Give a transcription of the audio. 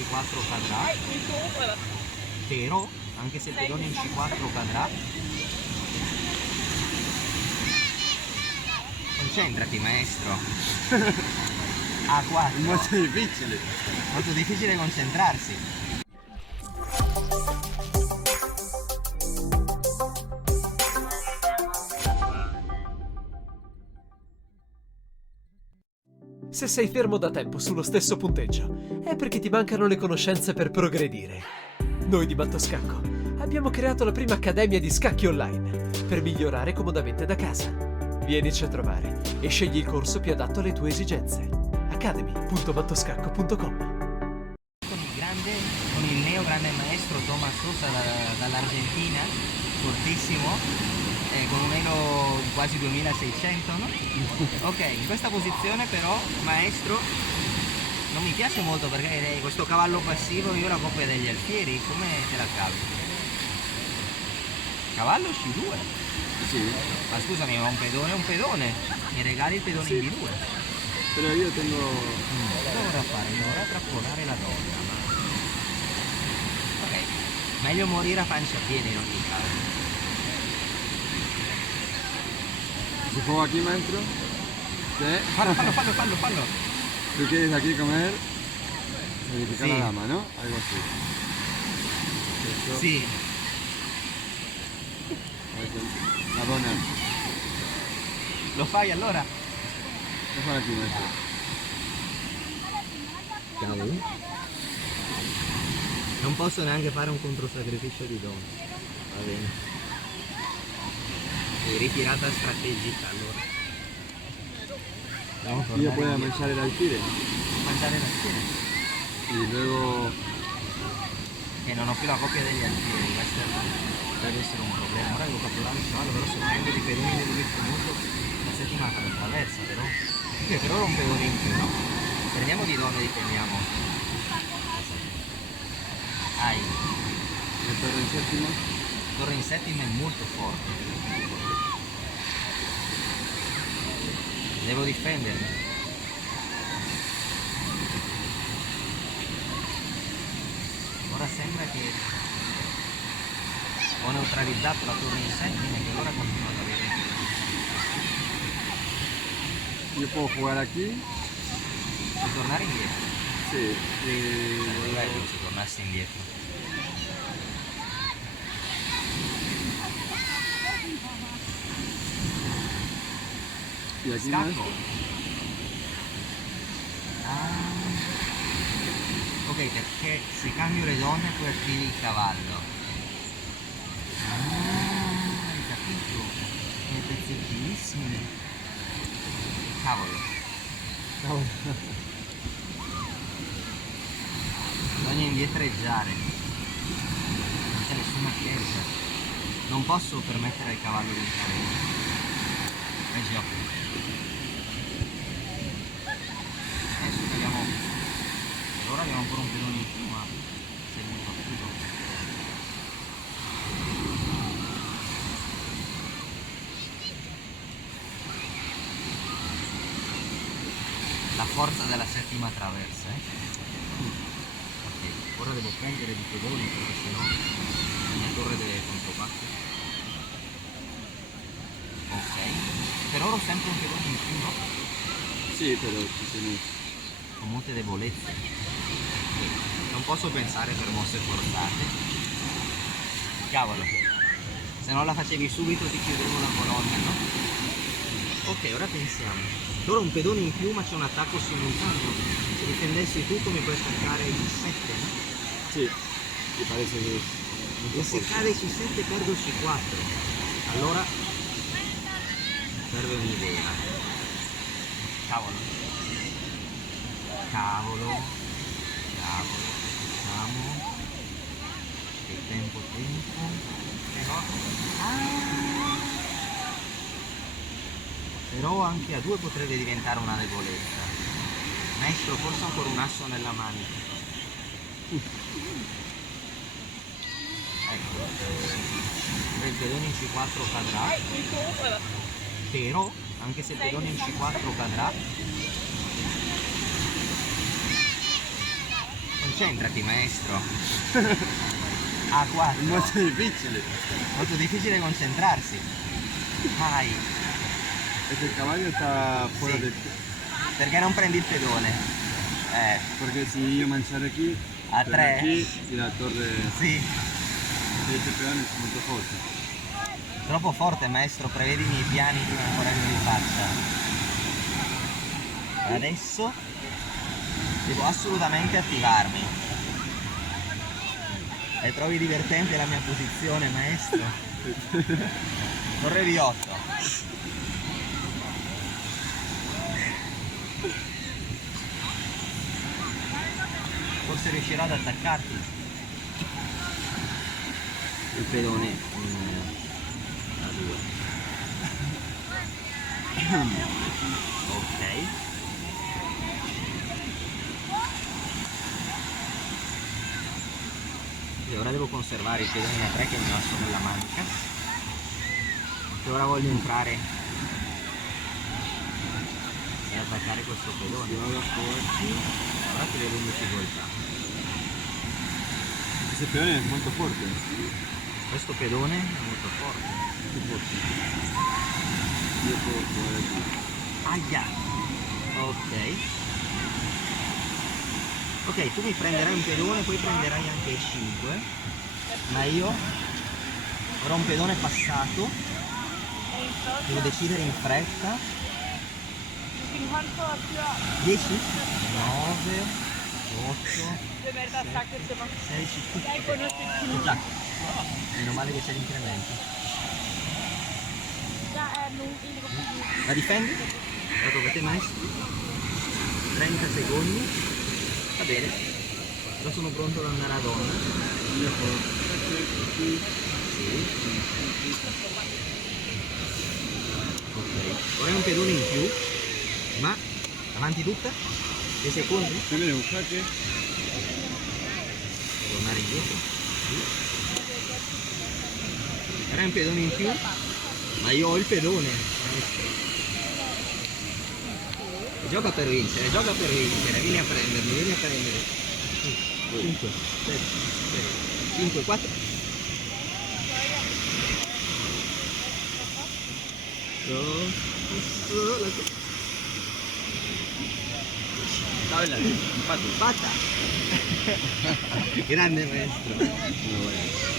C4 cadrà, però anche se il pedone in C4 cadrà. Concentrati maestro. A4. Molto difficile concentrarsi. Se sei fermo da tempo sullo stesso punteggio, è perché ti mancano le conoscenze per progredire. Noi di Mattoscacco abbiamo creato la prima accademia di scacchi online per migliorare comodamente da casa. Vienici a trovare e scegli il corso più adatto alle tue esigenze. academy.mattoscacco.com. Con il neo grande maestro Tomás Sosa dall'Argentina, fortissimo. Con un elo di quasi 2600, no? Ok, in questa posizione però, maestro, non mi piace molto perché questo cavallo passivo, io la coppia degli alfieri, come te la cavi? Cavallo C2? Sì. Ma scusami, ma un pedone, mi regali il pedone in B2? Però io tengo... Cosa vorrà fare? Mi vorrà trappolare la donna, ma... Ok, meglio morire a pancia piena in ogni caso. Si juego aquí, maestro. ¿Qué? Fallo. Tú quieres aquí comer, verificar Sí. la dama, ¿no? Algo así. Esto, Sì, la donna. lo fai allora? Déjala aquí, maestro. Cavolo. Non posso neanche fare un controsacrificio di donna. Va bene. E ritirata strategica allora. Dobbiamo Io tornare puedo indietro. mangiare l'alfiere Mangiare la schiena. y luego E non ho più la coppia degli alfieri, questo deve essere un problema. Ora devo catturare il cavallo, però se prendo i pedoni devo dire comunque la settima traversa, però. Che per ora un pedone in più, no? Prendiamo di donna e difendiamo. Hai. la torre in séptima. Torre in settima è molto forte. Devo difendermi. Ora sembra che ho neutralizzato la torre in settima e che allora continua ad avere. Yo puedo jugar aquí. Devo tornare indietro. Sí. Sarebbe bello se tornassi indietro. Y aquí, Scacco. maestro. Ok, perché se cambio le donne poi attivi il cavallo. Hai capito? E pezzi bellissimi. Cavolo. Bisogna indietreggiare. Non c'è nessuna scelta. Non posso permettere al cavallo di entrare. Reggio. Adesso che abbiamo. Per ora abbiamo ancora un pedone in più, ma sei molto attivo. La forza della settima traversa, Ok, ora devo prendere di pedoni perché sennò la mia torre deve controbattere. Ok, per ora ho sempre un pedone in più, no? Sí, pero si tienes... Con molte debolezze. Non posso pensare per mosse forzate. Cavolo, se non la facevi subito ti chiudevo la colonna, no? Ok, ora pensiamo. Ora un pedone in più ma c'è un attacco simultaneo. Se difendessi tutto mi puoi staccare il 7, no? Sí, me parece que es E se cade C7 perdo C4. Allora serve un'idea. Cavolo. Facciamo. Che tempo. Però anche a 2 potrebbe diventare una debolezza. Maestro, forse ancora un asso nella manica. Ecco. Il pedone in C4 cadrà. Però, anche se il pedone in C4 cadrà, Concentrati, maestro. A4. È molto difficile. Molto difficile concentrarsi. Vai. Perché il cavallo sta fuori Sì. del... Perché non prendi il pedone? Perché se io mangiare qui, A per 3? qui e la torre Sì. dei campioni è molto forte. Troppo forte, maestro, prevedi i miei piani prima ancora che li faccia. Adesso devo assolutamente attivarmi. E trovi divertente la mia posizione, maestro? Torre di 8. Forse riuscirò ad attaccarti. Il pedone a 2. Ok. E ora devo conservare il pedone a 3 che mi ho asso nella manica. E ora voglio entrare e attaccare questo pedone. Si va fuori. Ora ti vedo in difficoltà. Questo peone è molto forte. Questo pedone è molto forte. Molto forte. Io puedo giocare qui. Aia! Ok. Ok, tu mi prenderai un pedone, poi prenderai anche il 5. Ma io avrò un pedone passato. Devo decidere in fretta. 10, 9, 8, 16, esatto. Meno male che c'è l'incremento. La difendi? La tocca a te, maestro. 30 secondi. Va bene. Ora sono pronto ad andare a donna. Io puedo... Sì. Ok. Ora è un pedone in più. Ma avanti tutta? 6 secondi? Qui viene un jaque. Tornare indietro. Sì. Ora è un pedone in più. Ma io ho il pedone. Gioca per vincere, gioca per vincere. Vieni a prendermi, vieni a prendere. 5, 7, 6, 5, 4. Tabla, empate. Fatta! Grande maestro. No, vaya.